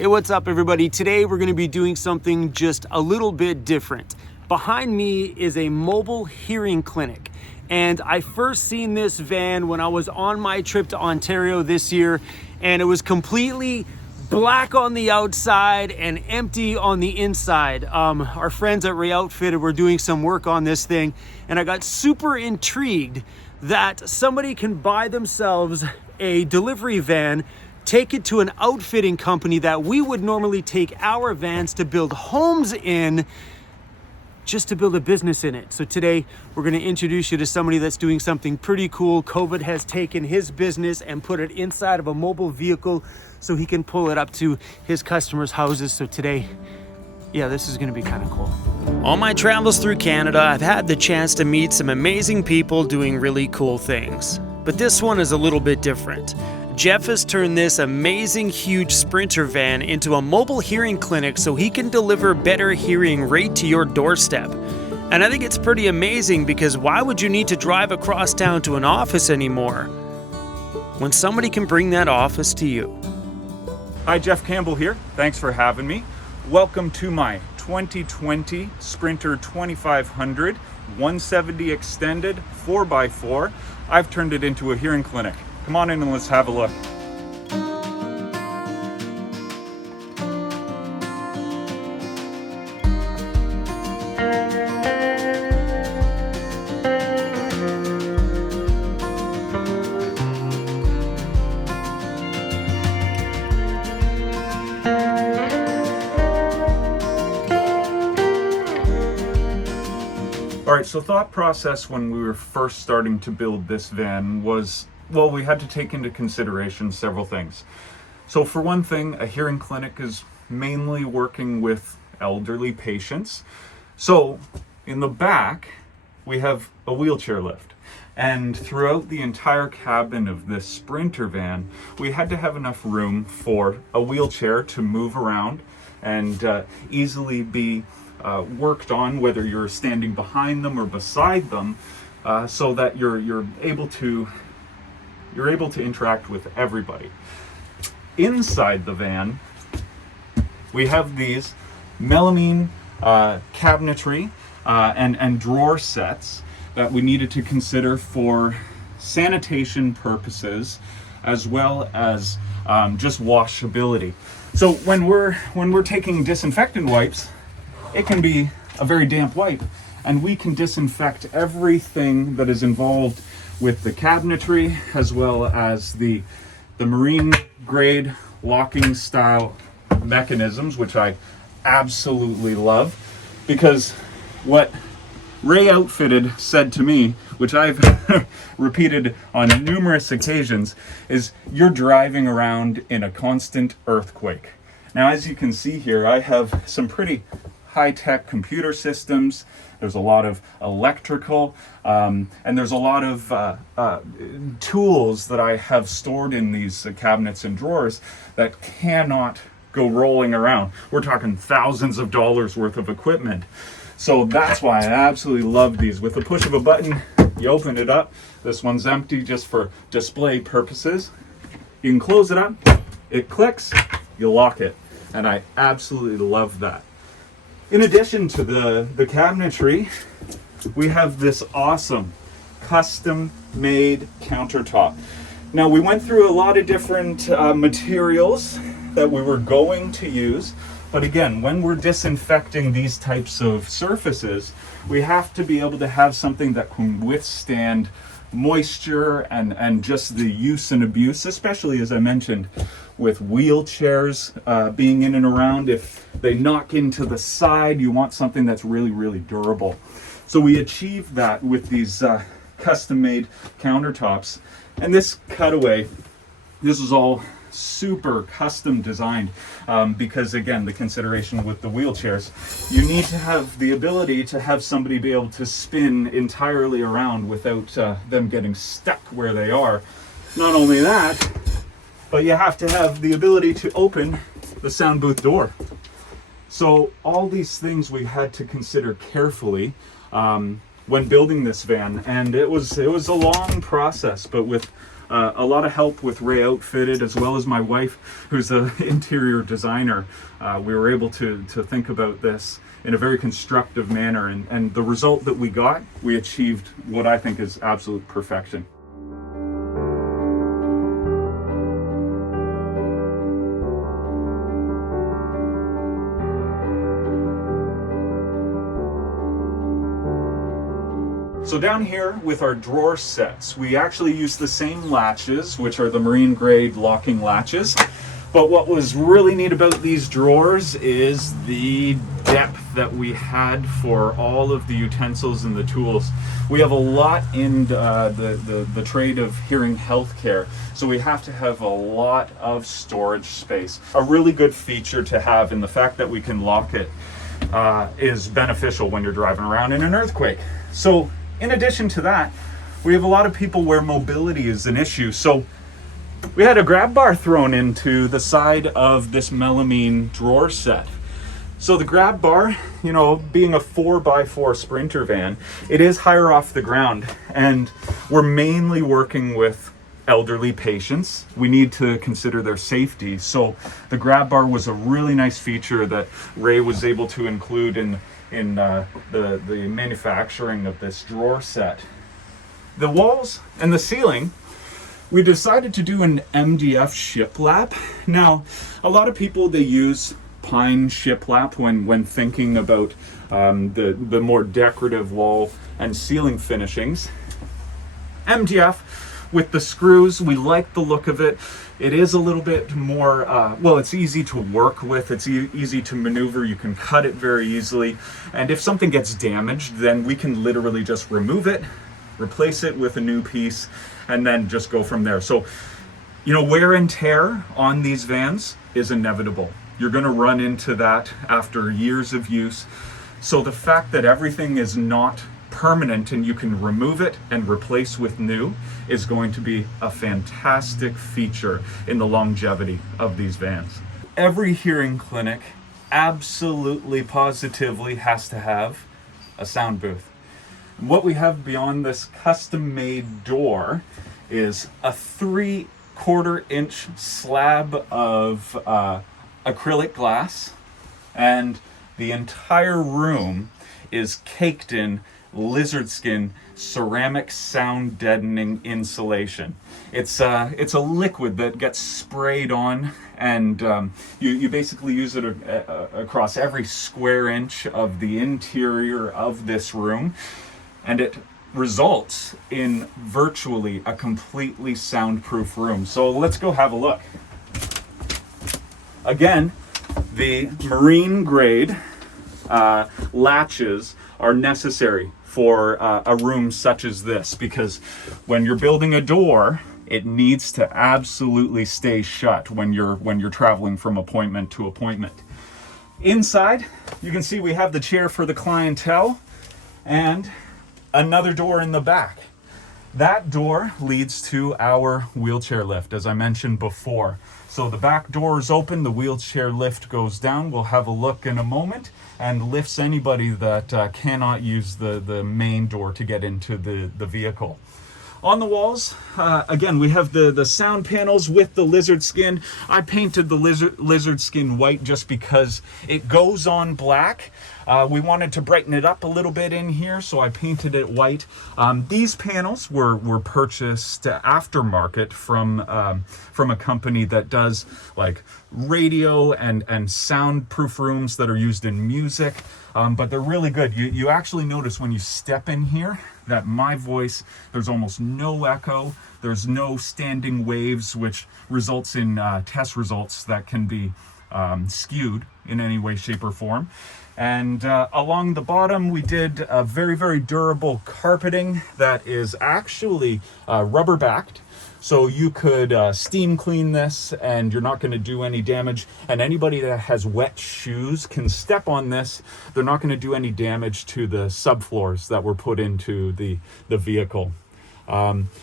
Hey, what's up everybody? Today we're going to be doing something just a little bit different. Behind me is a mobile hearing clinic, and I first seen this van when I was on my trip to Ontario this year, and it was completely black on the outside and empty on the inside. Our friends at Ray Outfitted were doing some work on this thing, and I got super intrigued that somebody can buy themselves a delivery van, take it to an outfitting company that we would normally take our vans to build homes in, just to build a business in it. So today we're going to introduce you to somebody that's doing something pretty cool. COVID has taken his business and put it inside of a mobile vehicle so he can pull it up to his customers' houses. So today, yeah, this is going to be kind of cool. On my travels through Canada, I've had the chance to meet some amazing people doing really cool things. But this one is a little bit different. Jeff has turned this amazing huge Sprinter van into a mobile hearing clinic so he can deliver better hearing right to your doorstep. And I think it's pretty amazing, because why would you need to drive across town to an office anymore when somebody can bring that office to you? Hi, Jeff Campbell here. Thanks for having me. Welcome to my 2020 Sprinter 2500 170 extended 4x4. I've turned it into a hearing clinic. Come on in and let's have a look. All right, so thought process when we were first starting to build this van was, well, we had to take into consideration several things. So for one thing, a hearing clinic is mainly working with elderly patients. So in the back, we have a wheelchair lift. And throughout the entire cabin of this Sprinter van, we had to have enough room for a wheelchair to move around and easily be worked on, whether you're standing behind them or beside them, so that you're able to interact with everybody. Inside the van, we have these melamine cabinetry and drawer sets that we needed to consider for sanitation purposes, as well as just washability. So when we're taking disinfectant wipes, it can be a very damp wipe, and we can disinfect everything that is involved with the cabinetry, as well as the marine grade locking style mechanisms, which I absolutely love, because what Ray Outfitted said to me, which I've repeated on numerous occasions, is you're driving around in a constant earthquake. Now, as you can see here, I have some pretty high-tech computer systems. There's a lot of electrical, and there's a lot of tools that I have stored in these cabinets and drawers that cannot go rolling around. We're talking thousands of dollars worth of equipment. So that's why I absolutely love these. With the push of a button, you open it up. This one's empty just for display purposes. You can close it up, it clicks, you lock it. And I absolutely love that. In addition to the cabinetry, we have this awesome custom-made countertop. Now, we went through a lot of different materials that we were going to use, but again, when we're disinfecting these types of surfaces, we have to be able to have something that can withstand moisture and just the use and abuse, especially, as I mentioned, with wheelchairs being in and around. If they knock into the side, you want something that's really, really durable. So we achieved that with these custom-made countertops. And this cutaway, this is all super custom designed because, again, the consideration with the wheelchairs, you need to have the ability to have somebody be able to spin entirely around without them getting stuck where they are. Not only that, but you have to have the ability to open the sound booth door. So all these things we had to consider carefully when building this van, and it was a long process, but with a lot of help with Ray Outfitted, as well as my wife, who's an interior designer. We were able to think about this in a very constructive manner, and the result that we achieved what I think is absolute perfection. So down here with our drawer sets, we actually use the same latches, which are the marine grade locking latches. But what was really neat about these drawers is the depth that we had for all of the utensils and the tools. We have a lot in the trade of hearing healthcare, so we have to have a lot of storage space. A really good feature to have, and the fact that we can lock it is beneficial when you're driving around in an earthquake. So in addition to that, we have a lot of people where mobility is an issue. So we had a grab bar thrown into the side of this melamine drawer set. So the grab bar, you know, being a 4x4 Sprinter van, it is higher off the ground, and we're mainly working with elderly patients. We need to consider their safety. So the grab bar was a really nice feature that Ray was able to include in the manufacturing of this drawer set. The walls and the ceiling, we decided to do an MDF shiplap. Now, a lot of people, they use pine shiplap when thinking about the more decorative wall and ceiling finishings. MDF with the screws, we like the look of it. It is a little bit more, well, it's easy to work with, it's easy to maneuver, you can cut it very easily. And if something gets damaged, then we can literally just remove it, replace it with a new piece, and then just go from there. So, you know, wear and tear on these vans is inevitable. You're gonna run into that after years of use. So the fact that everything is not permanent and you can remove it and replace with new is going to be a fantastic feature in the longevity of these vans. Every hearing clinic absolutely positively has to have a sound booth. And what we have beyond this custom-made door is a 3/4 inch slab of acrylic glass, and the entire room is caked in lizard skin ceramic sound deadening insulation. It's a liquid that gets sprayed on, and you basically use it across every square inch of the interior of this room, and it results in virtually a completely soundproof room. So let's go have a look. Again, the marine grade latches are necessary for a room such as this, because when you're building a door, it needs to absolutely stay shut when you're traveling from appointment to appointment. Inside, you can see we have the chair for the clientele and another door in the back. That door leads to our wheelchair lift, as I mentioned before. So the back door is open, the wheelchair lift goes down. We'll have a look in a moment, and lifts anybody that cannot use the main door to get into the vehicle. On the walls, again, we have the sound panels with the lizard skin. I painted the lizard skin white just because it goes on black. We wanted to brighten it up a little bit in here, so I painted it white. These panels were purchased aftermarket from a company that does like radio and soundproof rooms that are used in music, but they're really good. You actually notice when you step in here that my voice, there's almost no echo, there's no standing waves, which results in test results that can be skewed in any way, shape, or form. And along the bottom, we did a very, very durable carpeting that is actually rubber backed. So you could steam clean this and you're not going to do any damage. And anybody that has wet shoes can step on this. They're not going to do any damage to the subfloors that were put into the vehicle.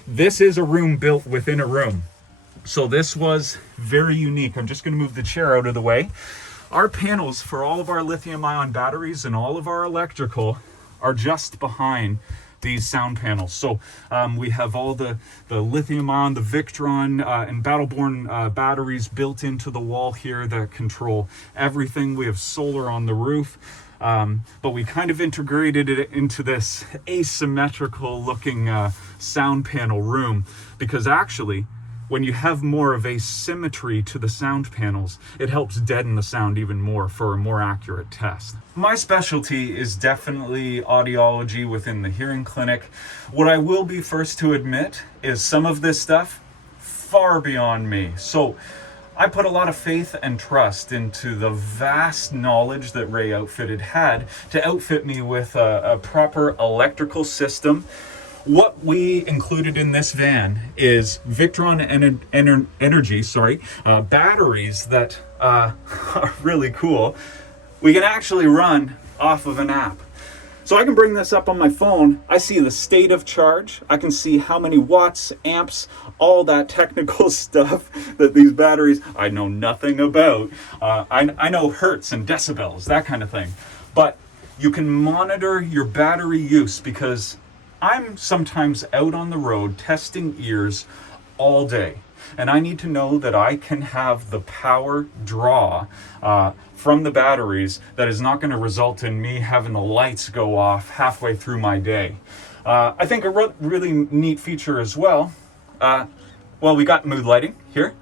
This is a room built within a room. So this was very unique. I'm just going to move the chair out of the way. Our panels for all of our lithium-ion batteries and all of our electrical are just behind these sound panels. So we have all the lithium-ion, the Victron, and Battleborn batteries built into the wall here that control everything. We have solar on the roof. But we kind of integrated it into this asymmetrical looking sound panel room, because actually when you have more of asymmetry to the sound panels, it helps deaden the sound even more for a more accurate test. My specialty is definitely audiology within the hearing clinic. What I will be first to admit is some of this stuff far beyond me. So I put a lot of faith and trust into the vast knowledge that Ray Outfitted had to outfit me with a proper electrical system. What we included in this van is Victron Energy, batteries that are really cool. We can actually run off of an app. So I can bring this up on my phone. I see the state of charge. I can see how many watts, amps, all that technical stuff that these batteries, I know nothing about. I know hertz and decibels, that kind of thing. But you can monitor your battery use, because I'm sometimes out on the road testing ears all day. And I need to know that I can have the power draw from the batteries that is not going to result in me having the lights go off halfway through my day. I think a really neat feature as well, we got mood lighting here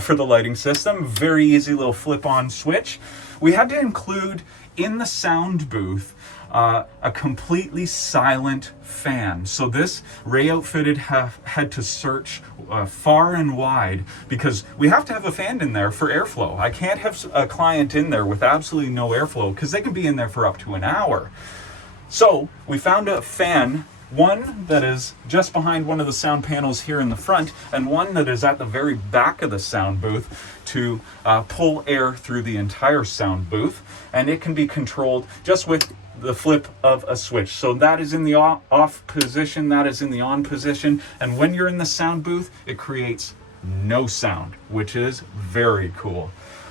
for the lighting system. Very easy little flip-on switch. We had to include in the sound booth a completely silent fan. So this Ray Outfitted had to search far and wide, because we have to have a fan in there for airflow. I can't have a client in there with absolutely no airflow, because they can be in there for up to an hour. So we found a fan, one that is just behind one of the sound panels here in the front, and one that is at the very back of the sound booth to pull air through the entire sound booth. And it can be controlled just with the flip of a switch. So that is in the off position, that is in the on position, and when you're in the sound booth, it creates no sound, which is very cool.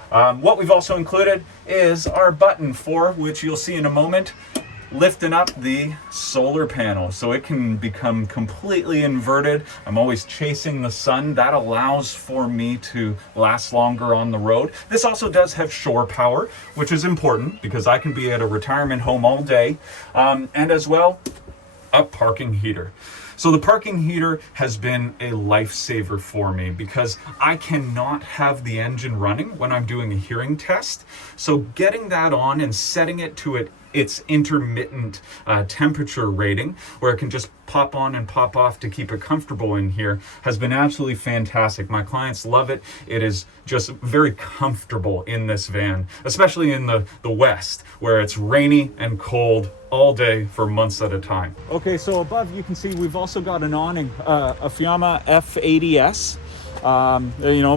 What we've also included is our button for, which you'll see in a moment, lifting up the solar panel so it can become completely inverted. I'm always chasing the sun. That allows for me to last longer on the road. This also does have shore power, which is important because I can be at a retirement home all day. And as well, a parking heater. So the parking heater has been a lifesaver for me, because I cannot have the engine running when I'm doing a hearing test. So getting that on and setting it to its intermittent temperature rating, where it can just pop on and pop off to keep it comfortable in here, has been absolutely fantastic. My clients love it. It is just very comfortable in this van, especially in the West, where it's rainy and cold all day for months at a time. Okay, so above you can see we've also got an awning, a Fiamma F80S.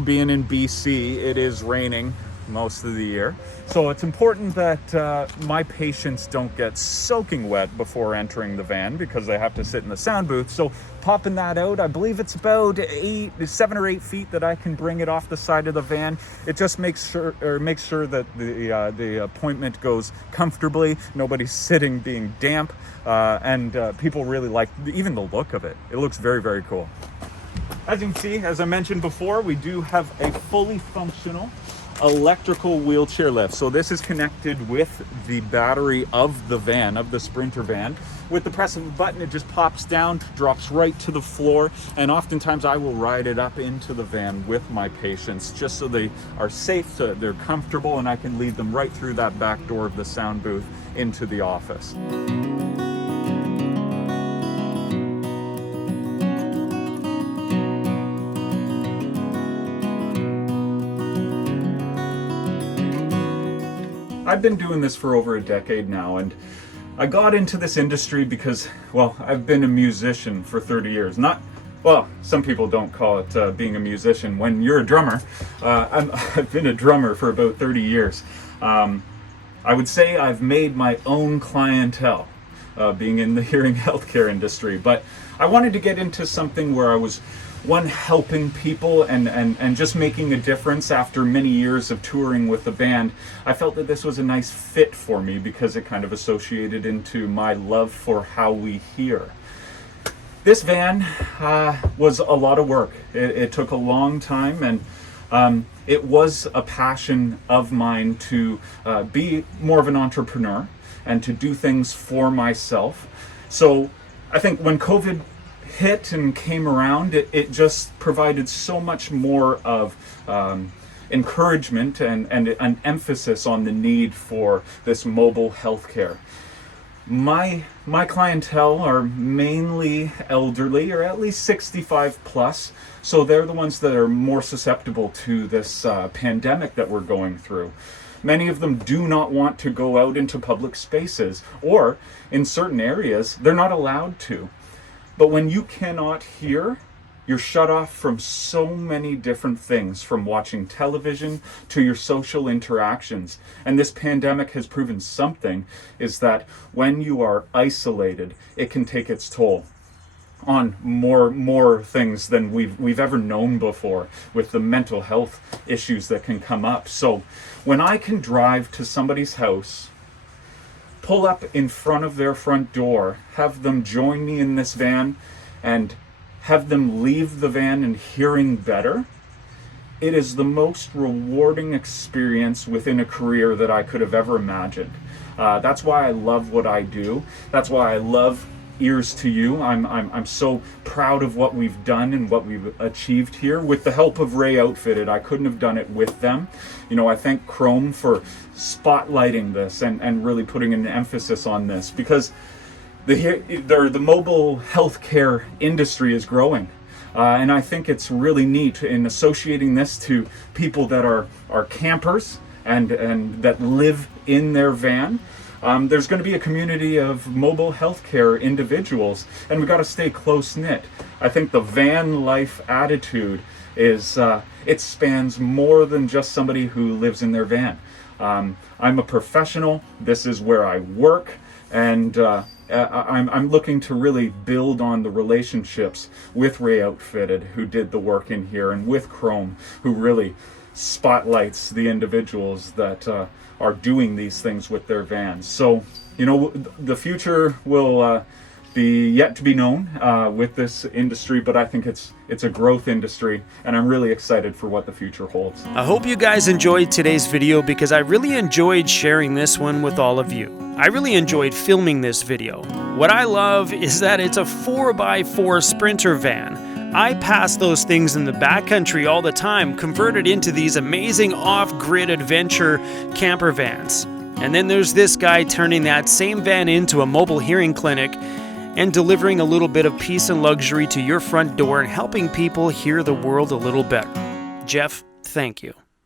Being in BC, it is raining most of the year. So it's important that my patients don't get soaking wet before entering the van, because they have to sit in the sound booth. So popping that out, I believe it's about 7 or 8 feet that I can bring it off the side of the van. It just makes sure that the appointment goes comfortably. Nobody's sitting being damp, and people really like even the look of it. It looks very, very cool. As you can see, as I mentioned before, we do have a fully functional electrical wheelchair lift. So this is connected with the battery of the van, of the Sprinter van. With the press of a button, it just pops down, drops right to the floor, and oftentimes I will ride it up into the van with my patients, just so they are safe, they're comfortable, and I can lead them right through that back door of the sound booth into the office. I've been doing this for over a decade now, and I got into this industry because, I've been a musician for 30 years. Some people don't call it being a musician when you're a drummer. I've been a drummer for about 30 years. I would say I've made my own clientele, being in the hearing healthcare industry, but I wanted to get into something where I was one helping people and just making a difference after many years of touring with the band. I felt that this was a nice fit for me because it kind of associated into my love for how we hear. This van was a lot of work. It took a long time, and it was a passion of mine to be more of an entrepreneur and to do things for myself. So I think when COVID hit and came around, it just provided so much more of encouragement and an emphasis on the need for this mobile healthcare. My clientele are mainly elderly, or at least 65 plus, so they're the ones that are more susceptible to this pandemic that we're going through. Many of them do not want to go out into public spaces, or in certain areas, they're not allowed to. But when you cannot hear, you're shut off from so many different things, from watching television to your social interactions. And this pandemic has proven something, is that when you are isolated, it can take its toll on more things than we've ever known before, with the mental health issues that can come up. So when I can drive to somebody's house, pull up in front of their front door, have them join me in this van, and have them leave the van and hearing better, it is the most rewarding experience within a career that I could have ever imagined. That's why I love what I do. That's why I love Ears to You. I'm so proud of what we've done and what we've achieved here with the help of Ray Outfitted. I couldn't have done it with them. You know, I thank Chrome for spotlighting this and really putting an emphasis on this, because the mobile healthcare industry is growing. And I think it's really neat in associating this to people that are campers and that live in their van. There's going to be a community of mobile healthcare individuals, and we've got to stay close-knit. I think the van life attitude is, it spans more than just somebody who lives in their van. I'm a professional. This is where I work, and I'm looking to really build on the relationships with Ray Outfitted, who did the work in here, and with Chrome, who really spotlights the individuals that are doing these things with their vans. So, you know, the future will be yet to be known with this industry, but I think it's a growth industry, and I'm really excited for what the future holds. I hope you guys enjoyed today's video, because I really enjoyed sharing this one with all of you. I really enjoyed filming this video. What I love is that it's a 4x4 Sprinter van. I pass those things in the backcountry all the time, converted into these amazing off-grid adventure camper vans. And then there's this guy turning that same van into a mobile hearing clinic and delivering a little bit of peace and luxury to your front door and helping people hear the world a little better. Jeff, thank you.